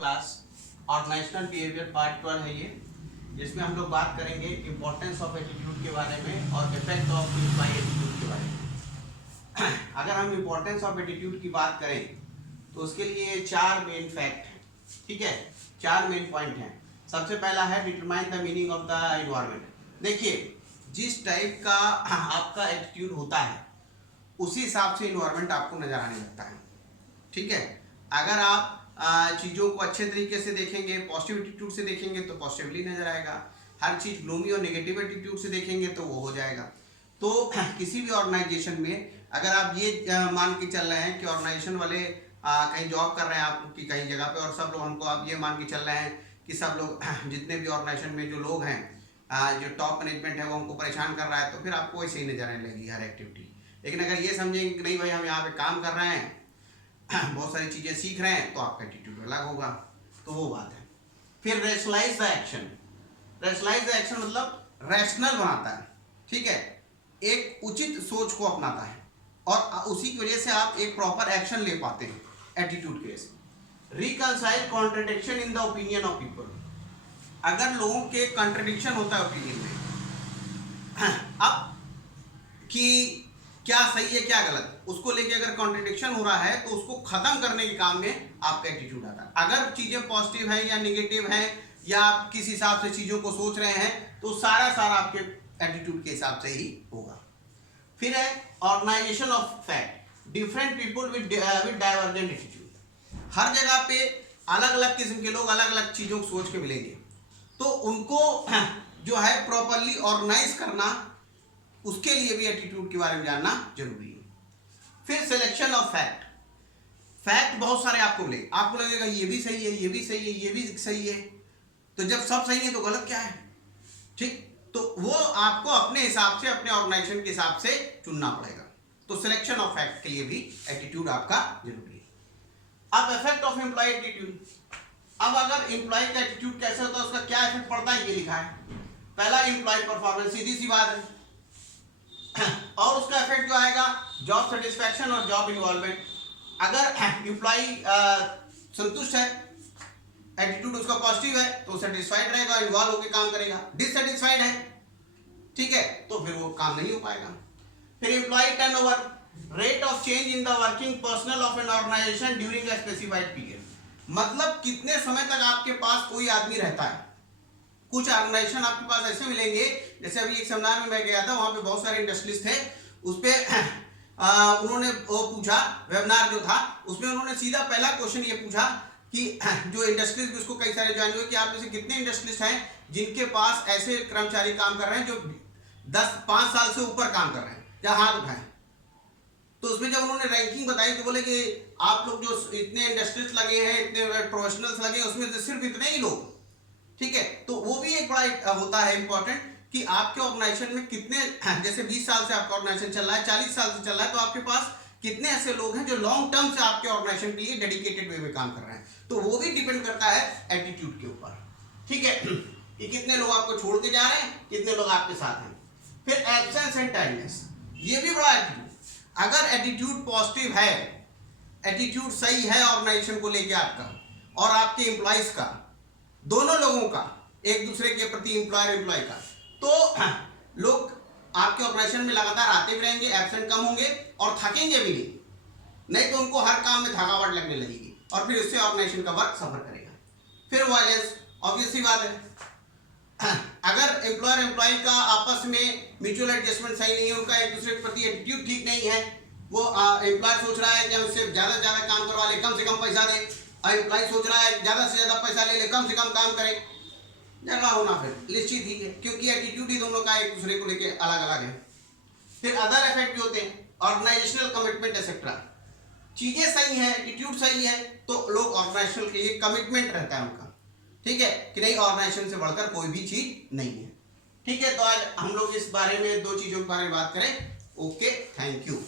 Class organisational behaviour part 12 है ये, जिसमें हम लोग बात करेंगे इम्पोर्टेंस ऑफ एटीट्यूड के बारे में और इफेक्ट ऑफ एम्प्लॉय एटीट्यूड के बारे में। अगर हम इम्पोर्टेंस ऑफ एटीट्यूड की बात करें तो उसके लिए 4 मेन फैक्ट हैं, ठीक है, 4 मेन पॉइंट हैं। सबसे पहला है determine the meaning of the environment. देखिए, जिस टाइप का आपका एटीट्यूड होता है उसी हिसाब से इन्वायरमेंट आपको नजर आने लगता है, ठीक है। अगर आप चीज़ों को अच्छे तरीके से देखेंगे, पॉजिटिव एटीट्यूड से देखेंगे तो पॉजिटिवली नजर आएगा। हर चीज़ ग्लूमी और नेगेटिव एटीट्यूड से देखेंगे तो वो हो जाएगा। तो किसी भी ऑर्गेनाइजेशन में अगर आप ये मान के चल रहे हैं कि ऑर्गेनाइजेशन वाले कहीं जॉब कर रहे हैं आपकी कहीं जगह पे, और सब लोग हमको आप ये मान के चल रहे हैं कि सब लोग जितने भी ऑर्गेनाइजेशन में जो लोग हैं, जो टॉप मैनेजमेंट है वो हमको परेशान कर रहा है, तो फिर आपको ऐसे ही नजर आने लगेगी हर एक्टिविटी। लेकिन अगर ये समझेंगे कि नहीं भाई हम यहाँ पे काम कर रहे हैं, बहुत सारी चीज़ें सीख रहे हैं, तो आपका एटीट्यूड अलग होगा। तो वो बात है। फिर rationalise the action. Rationalise the action मतलब रैशनल बनाता है, ठीक है, एक उचित सोच को अपनाता है और उसी की वजह से आप एक प्रॉपर एक्शन ले पाते हैं एटीट्यूड की वजह से। Reconcile contradiction in the opinion of people. अगर लोगों के कॉन्ट्रडिक्शन होता है ओपिनियन में, अब कि क्या सही है क्या गलत, उसको लेके अगर कॉन्ट्रडिक्शन हो रहा है तो उसको खत्म करने के काम में आपका एटीट्यूड आता है। अगर चीजें पॉजिटिव हैं या नेगेटिव हैं या आप किस हिसाब से चीजों को सोच रहे हैं, तो सारा आपके एटीट्यूड के हिसाब से ही होगा। फिर है organisation of fact. Different people with divergent attitude. हर जगह पे अलग अलग किस्म के लोग अलग अलग चीजों को सोच के मिलेंगे, तो उनको जो है प्रॉपरली ऑर्गेनाइज करना, उसके लिए भी एटीट्यूड के बारे में जानना जरूरी है। फिर सिलेक्शन ऑफ फैक्ट। फैक्ट बहुत सारे आपको मिलेंगे, आपको लगेगा ये भी सही है, ये भी सही है, ये भी सही है, तो जब सब सही है तो गलत क्या है, ठीक। तो वो आपको अपने हिसाब से, अपने ऑर्गेनाइजेशन के हिसाब से चुनना पड़ेगा। तो सिलेक्शन ऑफ फैक्ट के लिए भी एटीट्यूड आपका जरूरी है। अब इफेक्ट ऑफ एम्प्लॉय एटीट्यूड। अब अगर एम्प्लॉय का एटीट्यूड कैसे होता है, उसका क्या इफेक्ट पड़ता है, ये लिखा है। पहला एम्प्लॉय परफॉर्मेंस, सीधी सी बात है, और उसका इफेक्ट जो आएगा जॉब सेटिस्फैक्शन और जॉब इन्वॉल्वमेंट। अगर एम्प्लॉय संतुष्ट है, एटीट्यूड उसका पॉजिटिव है, तो सेटिस्फाइड रहेगा, इन्वॉल्व होकर काम करेगा। डिससेटिस्फाइड है, ठीक है, तो फिर वो काम नहीं हो पाएगा। फिर employee turnover, rate of change in the working personnel of an organisation during a specified period. मतलब कितने समय तक आपके पास कोई आदमी रहता है। कुछ ऑर्गेनाइजेशन आपके पास ऐसे मिलेंगे, जैसे अभी एक सेमिनार में मैं गया था, वहां पे बहुत सारे इंडस्ट्रीज थे, उस पे उन्होंने वो पूछा, वेबिनार जो था उसमें उन्होंने सीधा पहला क्वेश्चन ये पूछा कि जो इंडस्ट्रीज, उसको कई सारे ज्वाइन हुए कि आप में से कितने इंडस्ट्रीज हैं जिनके पास ऐसे कर्मचारी काम कर रहे हैं जो 5 साल से ऊपर काम कर रहे हैं, या हाथ उठाएं। तो उसमें जब उन्होंने रैंकिंग बताई तो बोले कि आप लोग जो इतने इंडस्ट्रीज लगे हैं, इतने प्रोफेशनल्स लगे हैं, उसमें से सिर्फ इतने ही लोग, ठीक है। तो वो भी एक बड़ा होता है इंपॉर्टेंट कि आपके ऑर्गेनाइजेशन में कितने, जैसे 20 साल से आपका ऑर्गेनाइजेशन चल रहा है, 40 साल से चल रहा है, तो आपके पास कितने ऐसे लोग हैं जो लॉन्ग टर्म से आपके ऑर्गेनाइजेशन के लिए डेडिकेटेड वे में काम कर रहे हैं। तो वो भी डिपेंड करता है एटीट्यूड के ऊपर, ठीक है, कि कितने लोग आपको छोड़ के जा रहे हैं, कितने लोग आपके साथ हैं। फिर एब्सेंस एंड टाइमनेस, ये भी बड़ा एटीट्यूड। अगर एटीट्यूड पॉजिटिव है, एटीट्यूड सही है ऑर्गेनाइजेशन को लेके आपका और आपके एम्प्लॉइज का, दोनों लोगों का, एक दूसरे के प्रति एम्प्लॉयर एम्प्लॉय का, तो लोग आपके ऑर्गेनाइजेशन में लगातार आते भी रहेंगे, एब्सेंट कम होंगे और थकेंगे भी नहीं तो उनको हर काम में थकावट लगने लगेगी और फिर उससे ऑर्गेनाइजेशन का वर्क सफर करेगा। फिर वायलेंस, ऑब्वियस सी बात है, अगर एम्प्लॉयर एम्प्लॉय का आपस में म्यूचुअल एडजस्टमेंट सही नहीं है, उनका एक दूसरे के प्रति एटीट्यूड ठीक नहीं है, वो एम्प्लॉयर सोच रहा है कि हम इससे ज़्यादा से ज़्यादा काम करवा ले, कम से कम पैसा दें, और एम्प्लॉय सोच रहा है ज़्यादा से ज़्यादा पैसा ले ले, कम से कम काम करें, झगड़ा होना फिर निश्चित ही है, क्योंकि एटीट्यूड ही दोनों का एक दूसरे को लेके अलग अलग है। फिर अदर इफेक्ट भी होते हैं, ऑर्गेनाइजेशनल कमिटमेंट एक्सेट्रा। चीज़ें सही हैं, एटीट्यूड सही है, तो लोग ऑर्गेनाइजेशन के लिए कमिटमेंट रहता है उनका, ठीक है, कि नहीं ऑर्गेनाइजेशन से बढ़कर कोई भी चीज़ नहीं है, ठीक है। तो आज हम लोग इस बारे में 2 चीज़ों के बारे में बात करें। Okay, thank you.